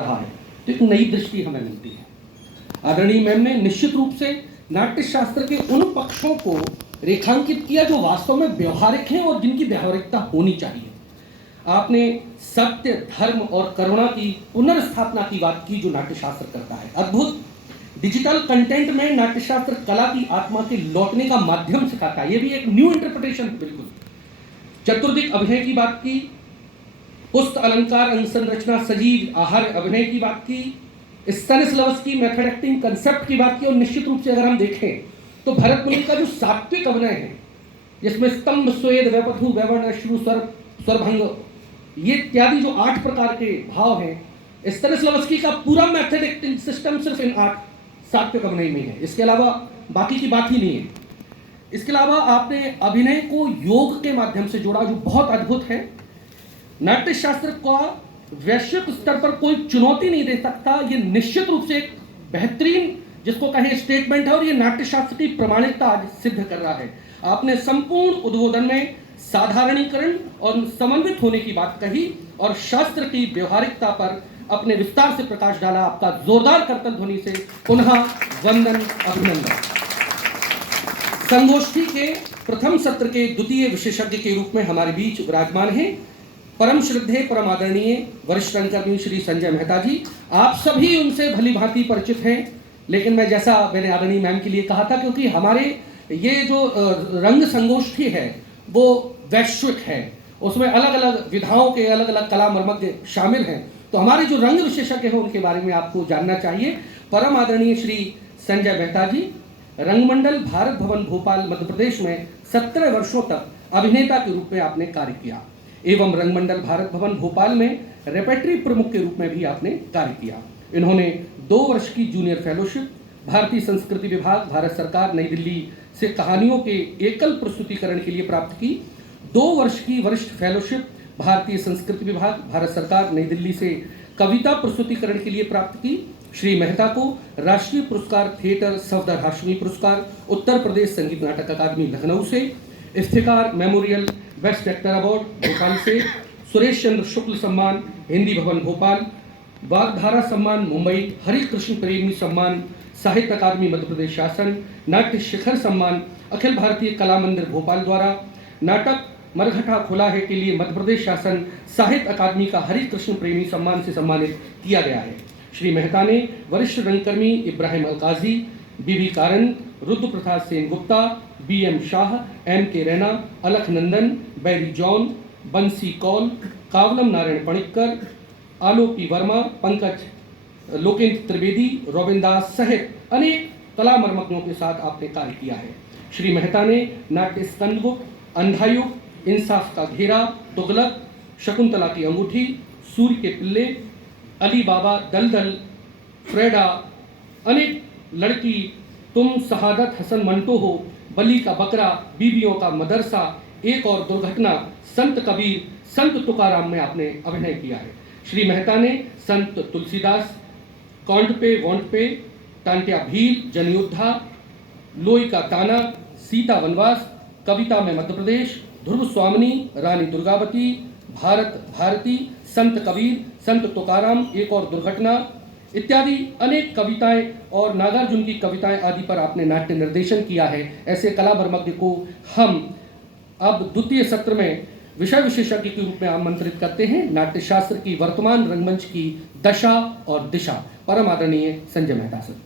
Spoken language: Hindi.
रहा है तो एक नई दृष्टि हमें मिलती है। आदरणीय मैम ने निश्चित रूप से नाट्य शास्त्र के उन पक्षों को रेखांकित किया जो वास्तव में व्यवहारिक हैं और जिनकी व्यवहारिकता होनी चाहिए। आपने सत्य, धर्म और करुणा की पुनर्स्थापना की बात की जो नाट्यशास्त्र करता है। अद्भुत डिजिटल कंटेंट में नाट्यशास्त्र कला की आत्मा के लौटने का माध्यम सिखाता है। यह भी एक न्यू इंटरप्रिटेशन है। बिल्कुल चतुर्दिक अभिनय की बात की, पुस्त अलंकार अंग संरचना सजीव आहार अभिनय की बात की, स्टेनिस्लवस्की मेथड एक्टिंग कंसेप्ट की बात की, और निश्चित रूप से अगर हम देखें तो भरत मुनि का जो सात्विक अभिनय है जिसमें स्तंभ, स्वेद, वैपथु, वैवर्ण, अश्रु, स्वरभंग ये इत्यादि जो 8 प्रकार के भाव हैं, स्टेनिस्लवस्की का पूरा मेथड एक्टिंग सिस्टम सिर्फ इन 8 सात्विक अभिनय में है। इसके अलावा बाकी की बात ही नहीं है। इसके अलावा आपने अभिनय को योग के माध्यम से जोड़ा जो बहुत अद्भुत है। नाट्य शास्त्र का वैश्विक स्तर पर कोई चुनौती नहीं दे सकता। ये निश्चित रूप से एक बेहतरीन जिसको कहें स्टेटमेंट है और ये नाट्य शास्त्र की प्रमाणिकता आज सिद्ध कर रहा है। आपने संपूर्ण उद्बोधन में साधारणीकरण और समन्वित होने की बात कही और शास्त्र की व्यवहारिकता पर अपने विस्तार से प्रकाश डाला। आपका जोरदार करतल ध्वनि से पुनः वंदन, अभिनंदन। संगोष्ठी के प्रथम सत्र के द्वितीय विशेषज्ञ के रूप में हमारे बीच विराजमान हैं परम श्रद्धेय, परम आदरणीय वरिष्ठ रंगकर्मी श्री संजय मेहता जी। आप सभी उनसे भली भांति परिचित हैं, लेकिन मैं जैसा मैंने आदरणीय मैम के लिए कहा था, क्योंकि हमारे ये जो रंग संगोष्ठी है वो वैश्विक है, उसमें अलग अलग विधाओं के अलग अलग कला मर्मज्ञ शामिल हैं, तो हमारे जो रंग विशेषज्ञ हैं उनके बारे में आपको जानना चाहिए। परम आदरणीय श्री संजय मेहता जी रंगमंडल भारत भवन भोपाल मध्य प्रदेश में 17 वर्षों तक अभिनेता के रूप में आपने कार्य किया एवं रंगमंडल भारत भवन भोपाल में रेपेट्री प्रमुख के रूप में भी आपने कार्य किया। इन्होंने 2 वर्ष की जूनियर फेलोशिप भारतीय संस्कृति विभाग भारत सरकार नई दिल्ली से कहानियों के एकल प्रस्तुतिकरण के लिए प्राप्त की, 2 वर्ष की वरिष्ठ फेलोशिप भारतीय संस्कृति विभाग भारत सरकार नई दिल्ली से कविता प्रस्तुतिकरण के लिए प्राप्त की। श्री मेहता को राष्ट्रीय पुरस्कार थिएटर सफदर हाशमी पुरस्कार उत्तर प्रदेश संगीत नाटक अकादमी लखनऊ से, Iftikhar memorial best actor award Bhopal से, सुरेश चंद्र शुक्ल सम्मान हिंदी भवन भोपाल, वाग्धारा सम्मान मुंबई, हरि कृष्ण प्रेमी सम्मान साहित्य अकादमी मध्य प्रदेश शासन, नाट्य शिखर सम्मान अखिल भारतीय कला मंदिर भोपाल द्वारा, नाटक मरघटा खुला है के लिए मध्य प्रदेश शासन साहित्य अकादमी का हरि कृष्ण प्रेमी सम्मान से सम्मानित किया गया है। श्री मेहता ने वरिष्ठ रंगकर्मी इब्राहिम अलकाजी, बीबी कारण, रुद्र प्रसाद सेन गुप्ता, BM शाह, MK रैना, अलख नंदन, बैरी जॉन, बंसी कौल, कावलम नारायण पणिक्कर, आलोकी वर्मा, पंकज लोकेंद्र त्रिवेदी, रोबिन दास सहित अनेक कला मर्मज्ञों के साथ आपने कार्य किया है। श्री मेहता ने नाट्य स्कंदगुप्त, अंधायुग, इंसाफ का घेरा, तुगलक, शकुंतला की अंगूठी, सूर्य के पिल्ले, अली बाबा, दलदल, फ्रेडा, अनेक लड़की, तुम, शहादत, हसन मंटो हो, बली का बकरा, बीबियों का मदरसा, एक और दुर्घटना, संत कबीर, संत तुकाराम में आपने अभिनय किया है। श्री मेहता ने संत तुलसीदास, कौंड पे वोंट पे, टांटिया भील, जनयोद्धा, लोई का ताना, सीता वनवास, कविता में मध्य प्रदेश, ध्रुव स्वामिनी, रानी दुर्गावती, भारत भारती, संत कबीर, संत तुकाराम, एक और दुर्घटना इत्यादि अनेक कविताएं और नागार्जुन की कविताएं आदि पर आपने नाट्य निर्देशन किया है। ऐसे कला मर्मज्ञ को हम अब द्वितीय सत्र में विषय विशेषज्ञ के रूप में आमंत्रित करते हैं। नाट्य शास्त्र की वर्तमान रंगमंच की दशा और दिशा, परम आदरणीय संजय मेहता सर।